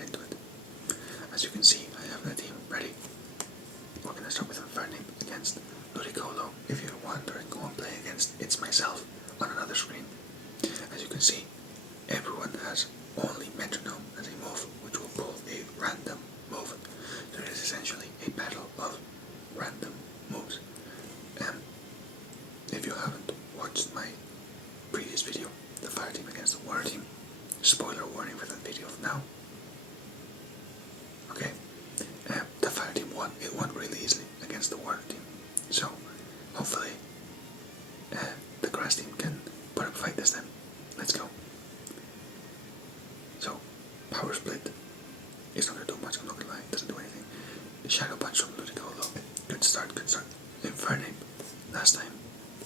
right into it. As you can see, I have the team ready. We're gonna start with Infernape against Ludicolo. If you're wondering who I'm playing against, it's myself on another screen. As you can see, everyone has only Metronome as a move, which will pull a random move. So it is essentially a battle of random moves. If you haven't watched my previous video, the fire team against the water team, spoiler warning for that video now. Okay, the fire team won. It won really easily against the water team. So hopefully the grass team can put up a fight this time. Let's go. So power split. It's not gonna do much. I'm not gonna lie. It doesn't do anything. Shadow punch from Ludicolo. Good start. Good start. Infernape last time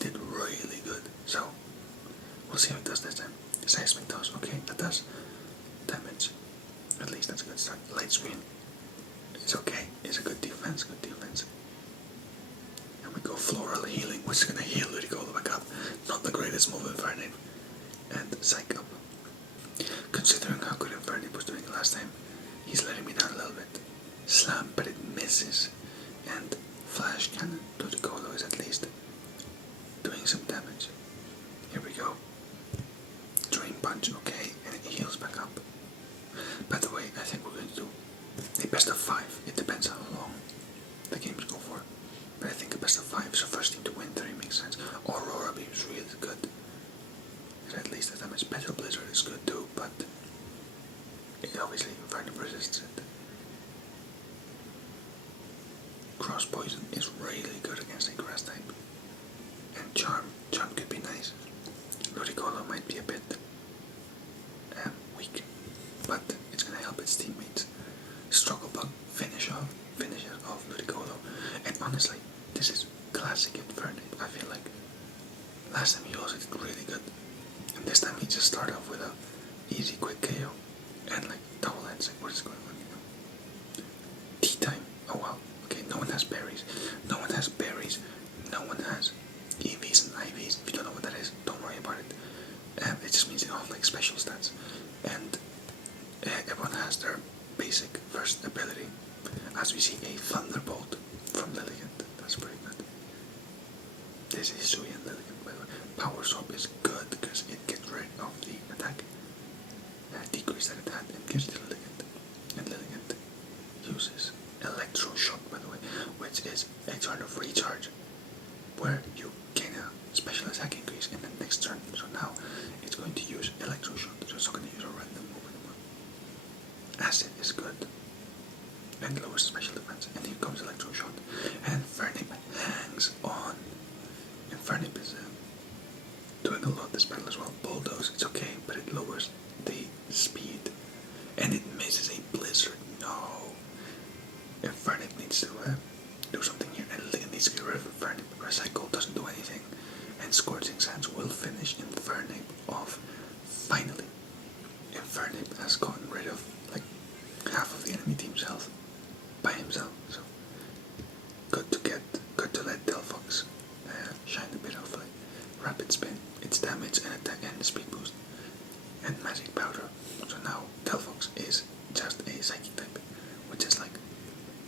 did really good. So we'll see how it does this time. Seismic toss. Okay, that does damage. At least that's a good start. Light screen. It's okay. It's a good defense. Good defense. And we go floral healing, which is gonna heal Ludicolo back up. Not the greatest move in Infernape. And Psych up. Considering how good Infernape was doing last time, he's letting me down a little bit. Slam, but it misses. And Flash Cannon. Ludicolo is at least doing some damage. Here we go. Dream Punch, okay, and it heals back up. By the way, I think we're going to do a best of 5. It depends how long the games go for. But I think a best of 5, so first team to win 3 makes sense. Aurora Beam is really good. So at least the damage. Petal Blizzard is good too, but it obviously Infernape resists it. Cross Poison is really good against a grass type. And Charm could be nice. Ludicolo might be a bit weak, but it's gonna help its teammates. Struggle Bug, finishes off Ludicolo. And honestly, this is classic Infernape. I feel like last time he also did really good, and this time he just started off with a easy quick KO and like double heads. Like, what is going on here? Tea time. Oh wow. Okay, no one has berries. No one has berries. No one has EVs and IVs. If you don't know what that is, don't worry about it. It just means they don't have like special stats. And everyone has their basic first ability. As we see a Thunderbolt from Lilligant. That's pretty good. This is Sui and Lilligant, by the way. Power Swap is good because it gets rid of the attack. Decrease that attack and gives it to Lilligant. And Lilligant uses Electro Shock, by the way, which is a sort of recharge where you gain a special attack increase in the next turn. So now it's going to use Electro Shot, so it's not going to use a random move anymore. Acid is good and lowers special defense, and here comes Electro Shot. And Infernape hangs on. Infernape is doing a lot this battle as well. Bulldoze, it's okay, but it lowers the speed, and it misses a Blizzard. No. Infernape needs to do something here, and Lilligant needs to get rid of Infernape. Recycle doesn't do anything, and Scorching Sands will finish Infernape off. Finally, Infernape has gotten rid of like half of the enemy team's health by himself. So good to let Delphox shine a bit of like Rapid Spin, its damage and attack and speed boost, and Magic Powder. So now Delphox is just a Psychic type, which is like,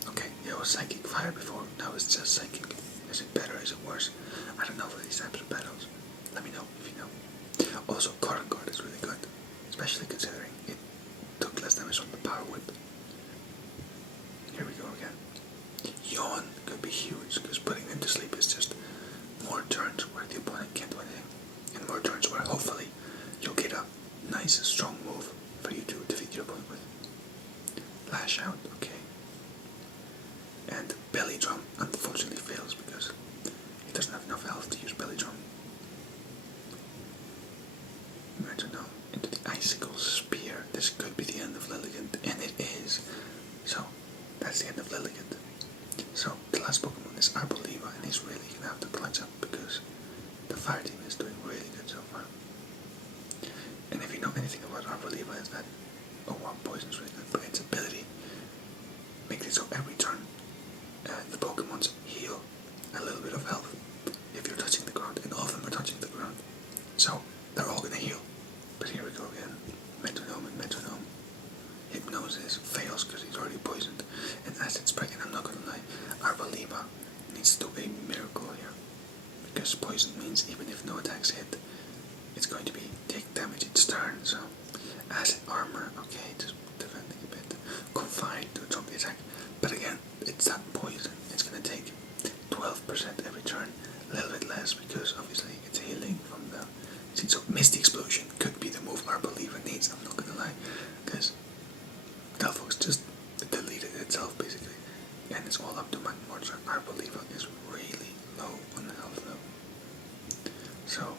okay, it was Psychic Fire before, now it's just Psychic. Is it better? Is it worse? I don't know for these types of battles. Let me know if you know. Also, Current Guard is really good, especially considering it took less damage from the Power Whip. Here we go again. Yawn could be huge, because putting them to sleep is just more turns where the opponent can't do anything, and more turns where hopefully you'll get a nice strong move for you to defeat your opponent with. Lash Out, okay. And Belly Drum unfortunately fails because he doesn't have enough health to use Belly Drum. Metronome into the Icicle Spear. This could be the end of Lilligant, and it is. So that's the end of Lilligant. So the last Pokemon is Arboliva, and he's really gonna have to clutch up because the fire team is doing really good so far. And if you know anything about Arboliva, is that Poison is really good, but its ability makes it so every turn the Pokemons heal a little loses, fails because he's already poisoned, and Acid Spray, and I'm not gonna lie, Arboliva needs to do a miracle here. Because poison means even if no attacks hit, it's going to be take damage its turn, so Acid Armor, okay, just defending a bit. Confide to drop the attack, but again, it's that poison, it's gonna take 12% every turn, a little bit less because obviously it's healing from the seed. So Misty Explosion could be the move Arboliva needs, I'm not gonna lie, because Delphox just deleted itself basically, and it's all up to Magmortar. Arboliva is really low on the health though, so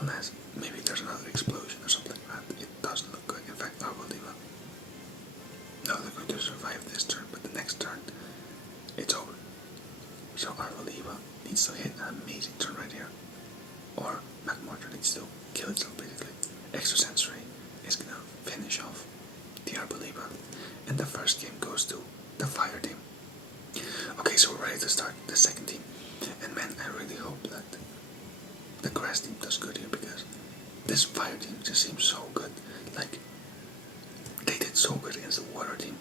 unless maybe there's another explosion or something like that, it doesn't look good. In fact, Arboliva, no, they're going to survive this turn, but the next turn it's over. So Arboliva needs to hit an amazing turn right here, or Magmortar needs to kill itself basically. Extrasensory is gonna finish off the Arboliva, and the first game goes to the Fire team. Okay, so we're ready to start the second team, and man, I really hope that the Grass team does good here, because this Fire team just seems so good. Like, they did so good against the Water team,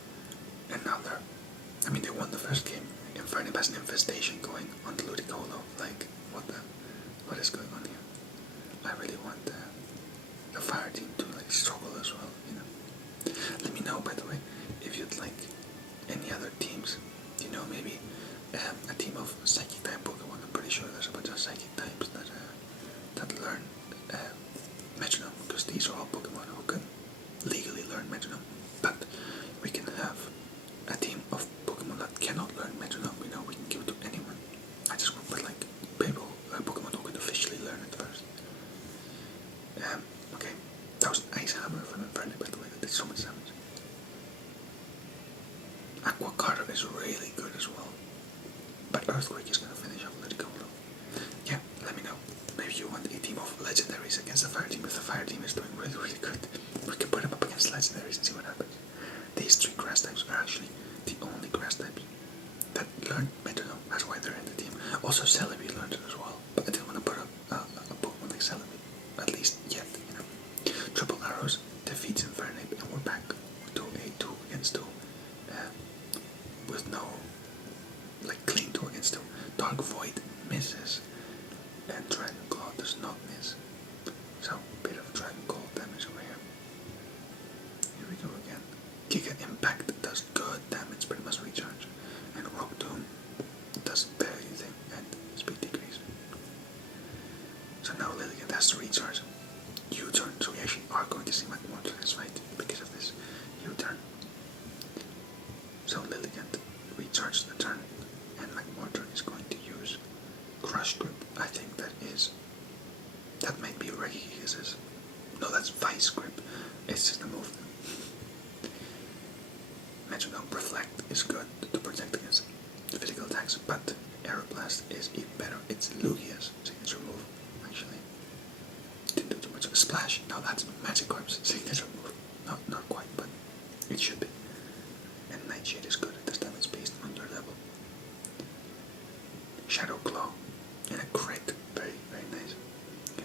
and now they won the first game. Infernape has an infestation going on the Ludicolo. Like, what is going on here? I really want the Fire team to like struggle as well, you know. Let me know, by the way, if you'd like any other teams. You know, maybe a team of Psychic type Pokemon. I'm pretty sure there's a bunch of Psychic types that learn Metronome, because these are all Pokemon who can legally learn Metronome. But we can have a team of Pokemon that cannot learn Metronome. You know, we can give it to anyone. I just want to put like people, Pokemon who can officially learn it first. Okay, that was an Ice Hammer from Infernape, by the way. That did so much damage. Aqua Carter is really good as well, but Earthquake is gonna finish off Ludicolo. Yeah, let me know. Maybe you want a team of legendaries against the Fire team. If the Fire team is doing really, really good, we can put them up against legendaries and see what happens. These three grass types are actually the only grass types that learn Metronome. That's why they're in the team. Also, Celebi learns it as well, but I didn't want to put a Pokemon like Celebi, at least yet, you know. Triple Arrows defeats Infernape, and we're back to a 2 against 2. With no, like, clean 2 against 2. Dark Void misses, and Dragon Claw does not miss. So, a bit of Dragon Claw damage over here. Here we go again. Giga Impact does good damage, pretty much recharge. And Rock Tomb does barely anything, and speed decrease. So now Lilligant has to recharge. U-turn, so we actually are going to see Magmortar in this fight because of this U-turn. So Lilligant recharges the turn, and Magmortar is going to use Crush Grip. I think that might be Regigigas. No, that's Vice Grip. It's just a move. Metronome Reflect is good to protect against physical attacks, but Aeroblast is even better. It's Lugia's signature move, actually. Didn't do too much. Splash, now that's Magikarp's signature move. No, not quite, but it should be. And Nightshade is good at this damage based on your level. Shadow Claw and a crit, very, very nice.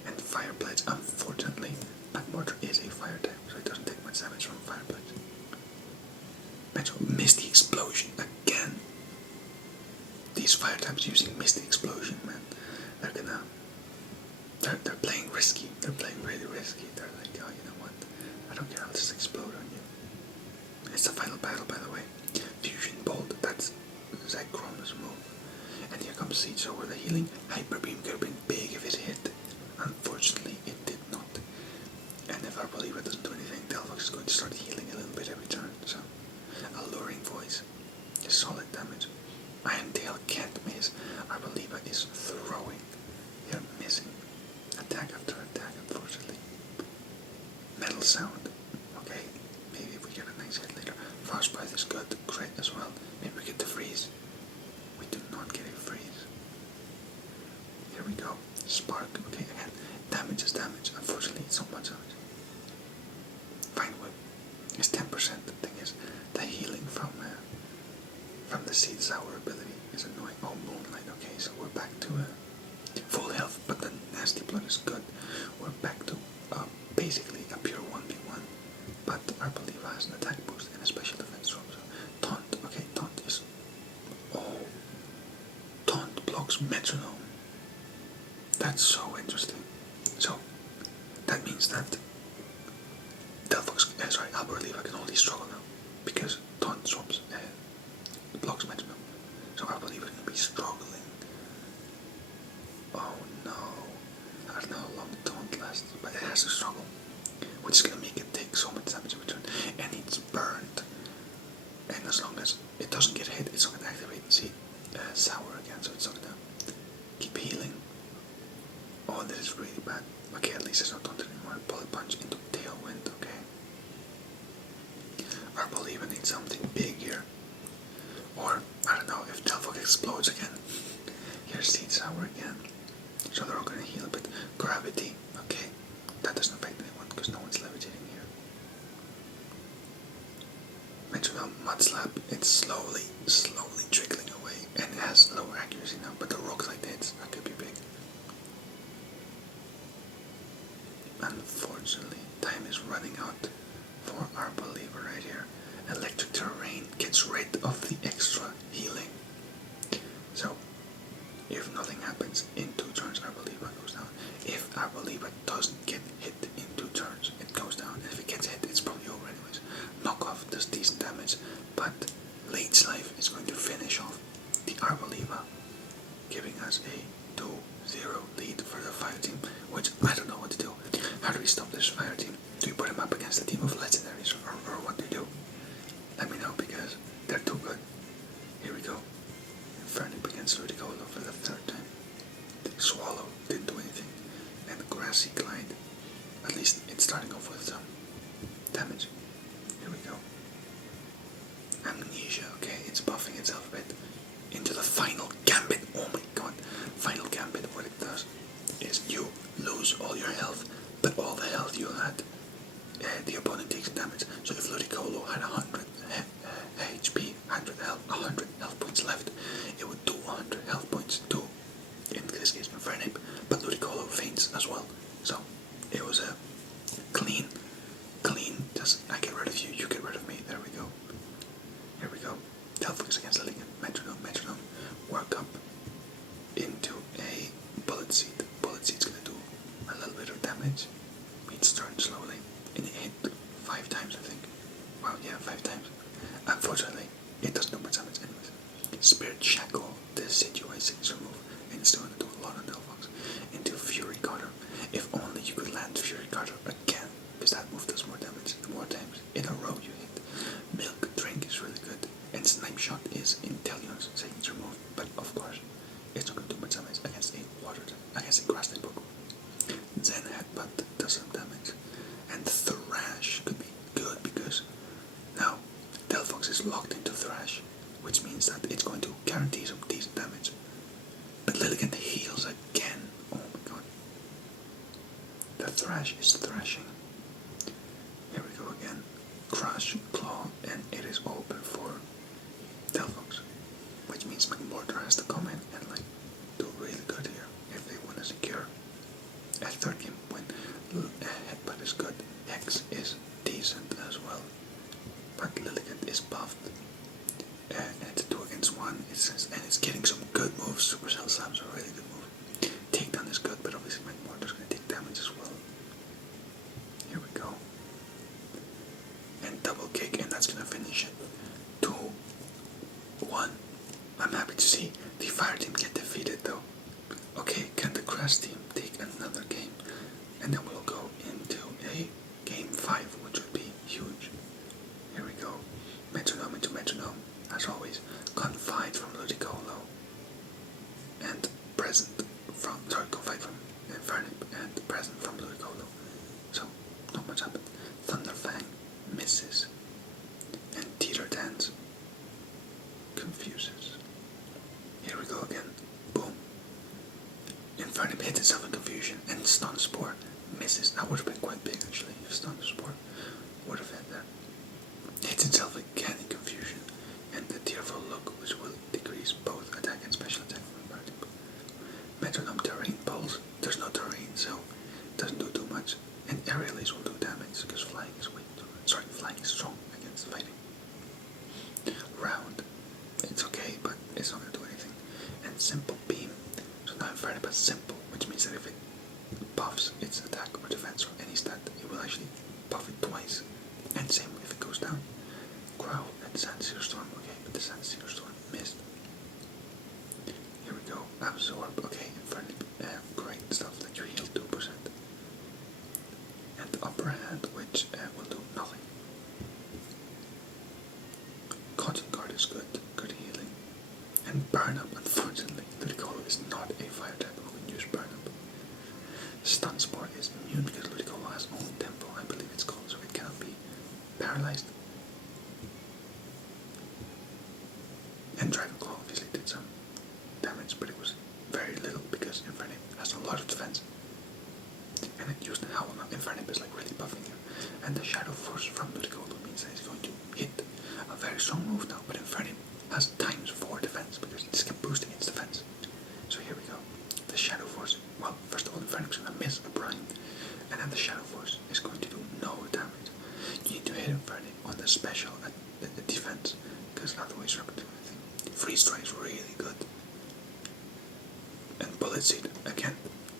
And Fire Blades, unfortunately, Magmortar is a fire type, so it doesn't take much damage from Fire Blades. Misty Explosion again. These fire types using Misty Explosion, man, they're playing risky. They're playing really risky. They're like, oh, you know what? I don't care. I'll just explode on you. It's the final battle, by the way. Fusion Bolt. That's Zychroma's move. And here comes Siege. So with the healing, Hyper Beam could have been big if it hit. Unfortunately, it did not. And if Arboliva doesn't do anything, Delphox is going to start healing a little bit every turn. So, Alluring Voice is solid damage. Iron Tail can't miss. Arboliva is throwing. They're missing. Attack after attack, unfortunately. Metal Sound. Okay, maybe if we get a nice hit later. Frostbite is good. Crit as well. Maybe we get the freeze. We do not get a freeze. Here we go. Spark. Okay, again. Damage is damage. Unfortunately, it's not much damage. Fine Whip is 10%. The thing is, the healing from the Seed Sour ability is annoying. Oh, Moonlight. Okay, so we're back to full health, but the Nasty Blood is good. We're back to basically a pure 1v1, but Arboliva has an attack boost and a as long as it doesn't get hit, it's not gonna activate. See, sour again, so it's not gonna keep healing. Oh, this is really bad. Okay, at least it's not taunted anymore. Bullet punch into Tailwind, okay. Arboliva needs something big here. Or, I don't know, if Delphox explodes again. Here's Seed Sour again. So they're all gonna heal a bit. Gravity, okay. That doesn't affect anyone because no one's levitating here. Metronome Mud Slap, it's slowly trickling away and it has lower accuracy now, but the rocks like that could be big. Unfortunately, time is running out for Arboliva right here. Electric Terrain gets rid of the extra healing. So, if nothing happens in 2 turns, Arboliva goes down. If Arboliva doesn't get hit in 2 turns, it goes down. And if it gets hit, it's probably over anyways. Knockoff does decent damage, but Leech Life is going to finish off the Arboliva, giving us a 2-0 lead for the fire team, which I don't know what to do. How do we stop this fire team? Do we put them up against a team of legendaries, or what do we do? Let me know, because they're too good. Here we go. Infernape against Ludicolo for the 3rd time. Swallow didn't do anything. And Grassy Glide. At least it's starting off with some damage. Here we go. Amnesia, okay, it's buffing itself a bit. Into the final gambit. Oh my god. Final gambit, what it does is you lose all your health, but all the health you had, the opponent takes damage. So if Ludicolo had 100 HP, 100 health points left, it would do 100 health points to, in this case, Infernape, but Ludicolo faints as well. So it was a clean, just I get rid of you, you get rid of me, there we go. Here we go. Delphox against Lilligant, Metronome, work up into a Bullet Seed. Bullet Seed's gonna do a little bit of damage. Meets turn slowly, and it hit 5 times, I think. Wow, yeah, 5 times. Unfortunately, it doesn't do much damage anyways. Spirit Shackle, the Decidueye 6 remove, and it's still gonna do a lot on Delphox. Into Fury Cutter. If only you could land Fury Cutter again, because that move does more damage the more times in a row you hit. Milk Drink is really good, and Snipe Shot is Intellion's second remove, but of course, it's not gonna do much damage against a grass type Pokemon. Zen Headbutt does some damage, and Thrash could be good because now Delphox is locked into Thrash, which means that it's going to guarantee some decent damage. But Lilligant heals again. Oh my god. The Thrash is thrashing. Here we go again. Crush, Claw, and it is open for Delphox, which means Magmortar has to come in and like do really good here if they want to secure a 3rd game win. Headbutt is good. Hex is decent as well, but Lilligant is buffed. And it's a 2 against 1. It says, and it's getting some good moves. Supercell Slap's a really good move. Takedown is good, but obviously Magmortar's gonna take damage as well. Here we go. And double kick, and that's gonna finish it. 2-1. I'm happy to see the fire team get defeated though. Okay, can the grass team take another game? And then we'll go into a game 5, which would be huge. Here we go. Metronome into Metronome. As always, Confide from Ludicolo. And Confide from Infernape, and Present from Ludicolo. So, not much happened. Thunderfang misses. And Teeter Dance confuses. Here we go again. Boom. Infernape hits itself in confusion, and Stun Spore misses. That would have been quite big actually, if Stun Spore would have hit there. Hits itself again in confusion, and the Tearful Look, which will decrease both attack and special attack from Infernape. Metronome Terrain Pulse. There's no terrain, so it doesn't do too much. And Aerialise will do damage, because flying is weak. Flying is strong against fighting. Round. It's okay, but it's not going to do anything. And Simple Beam. So now Infernape has Simple, which means that if it buffs its attack or defense or any stat, it will actually buff it twice. And same if it goes down. Growl and Sandseer Storm. Okay, but the Sandseer Storm missed. Here we go. Absorb. Okay, Infernape. Great stuff that you heal 2%. And Upper Hand, which will do nothing. Cotton Guard is good healing. And Burn Up, unfortunately, Ludicolo is not a fire type who can use Burn Up. Stun Spore is immune because Ludicolo has own tempo, I believe it's called, so it cannot be paralyzed. And Dragon Claw obviously did some damage, but it was very little because Infernape has a lot of defense. And it used Howl. Infernape is like really buffing you. And the Shadow Force from Ludicolo means that it's going to hit a very strong move now, but Infernape has ×4 defense because it just kept boosting its defense. So here we go. The Shadow Force, well, first of all, Infernape's going to miss a Brine, and then the Shadow Force is going to do no damage. You need to hit Infernape on the special defense, because otherwise you're not going to do anything. Freeze Dry is really good. And Bullet Seed, again,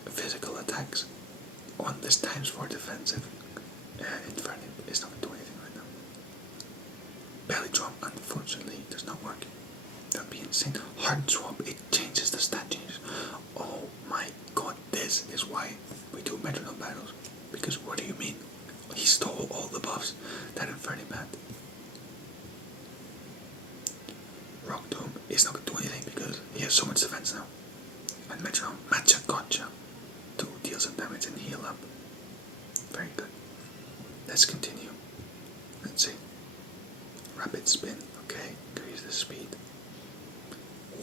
physical attacks on this ×4 defensive. Infernape is not going to do anything right now. Belly Drum, unfortunately, does not work. That would be insane. Hard Swap, it changes the stat changes. Oh my god, this is why we do Metronome battles. Because what do you mean? He stole all the buffs that Infernape had. Rock Doom is not going to do anything because he has so much defense now. And Metronome, Matcha Gotcha to deal some damage and heal up. Very good. Let's continue. Let's see. Rapid Spin, okay, increase the speed.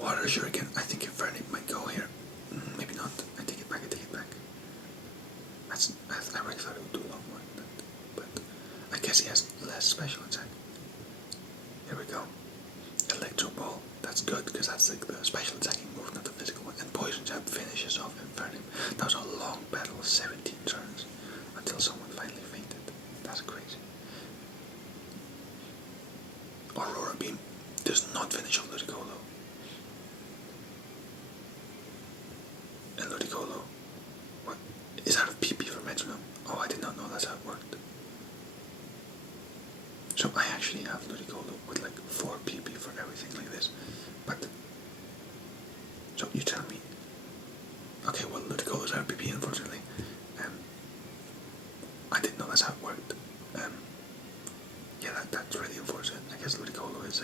Water Shuriken, I think Infernape might go here. Maybe not. I take it back. I really thought it would do a lot more than that. But I guess he has less special attack. Here we go. Electro Ball, that's good because that's like the special attacking move, not the physical one. And Poison Jab finishes off Infernape. That was a long battle, 17 turns, until someone finally fainted. That's crazy. Aurora Beam does not finish off Ludicolo. And Ludicolo, what, is out of PP for Metronome? Oh, I did not know that's how it worked. So I actually have Ludicolo with like 4 PP for everything like this. But, so you tell me. Okay, well Ludicolo is out of PP unfortunately. I didn't know that's how it worked. Yeah, that's really unfortunate. I guess Ludicolo is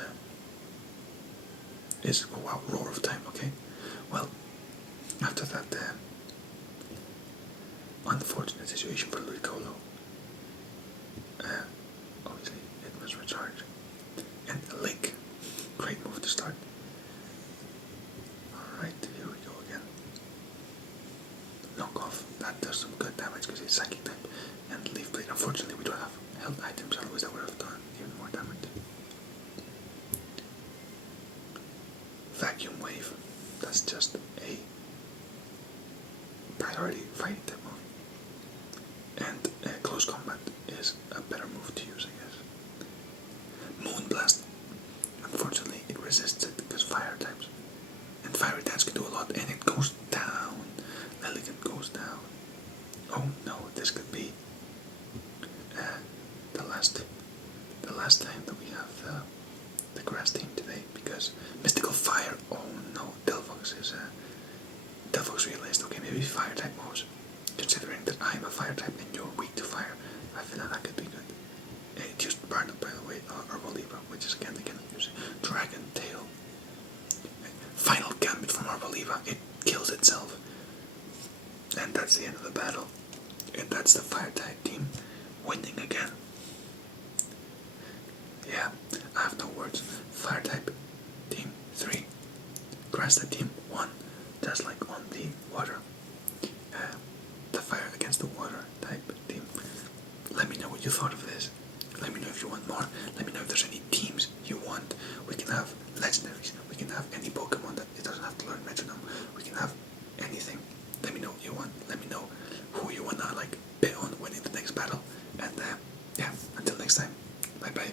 oh wow, Roar of Time, okay. Well, after that unfortunate situation for Ludicolo, obviously it must recharge. And Lick, great move to start. Alright, here we go again. Knock Off, that does some good damage because he's Psychic type. And Leaf Blade, unfortunately we don't have health items, otherwise that would have done even more damage. Vacuum Wave, that's just a priority fighting type move. And Close Combat is a better move to use, I guess. Moon Blast, unfortunately it resists it because fire types. And fire attacks can do a lot, and it goes down. Lilligant goes down. Oh no, this could be the last time that we have the grass team today, because Mystical Fire, oh no, Delphox realized, okay, maybe fire type moves, considering that I'm a fire type and you're weak to fire. I feel like that could be good. It used Burn Up, by the way, Arboliva, which is again they cannot use it. Dragon Tail, Final Gambit from Arboliva, it kills itself, and that's the end of the battle, and that's the fire type team winning again. Yeah, I have no words. Fire type team 3, grass type team 1, just like on the water. The fire against the water type team. Let me know what you thought of this. Let me know if you want more. Let me know if there's any teams you want. We can have legendaries. We can have any Pokemon that it doesn't have to learn Metronome. We can have anything. Let me know what you want. Let me know who you wanna like bet on winning the next battle. And yeah, until next time. Bye bye.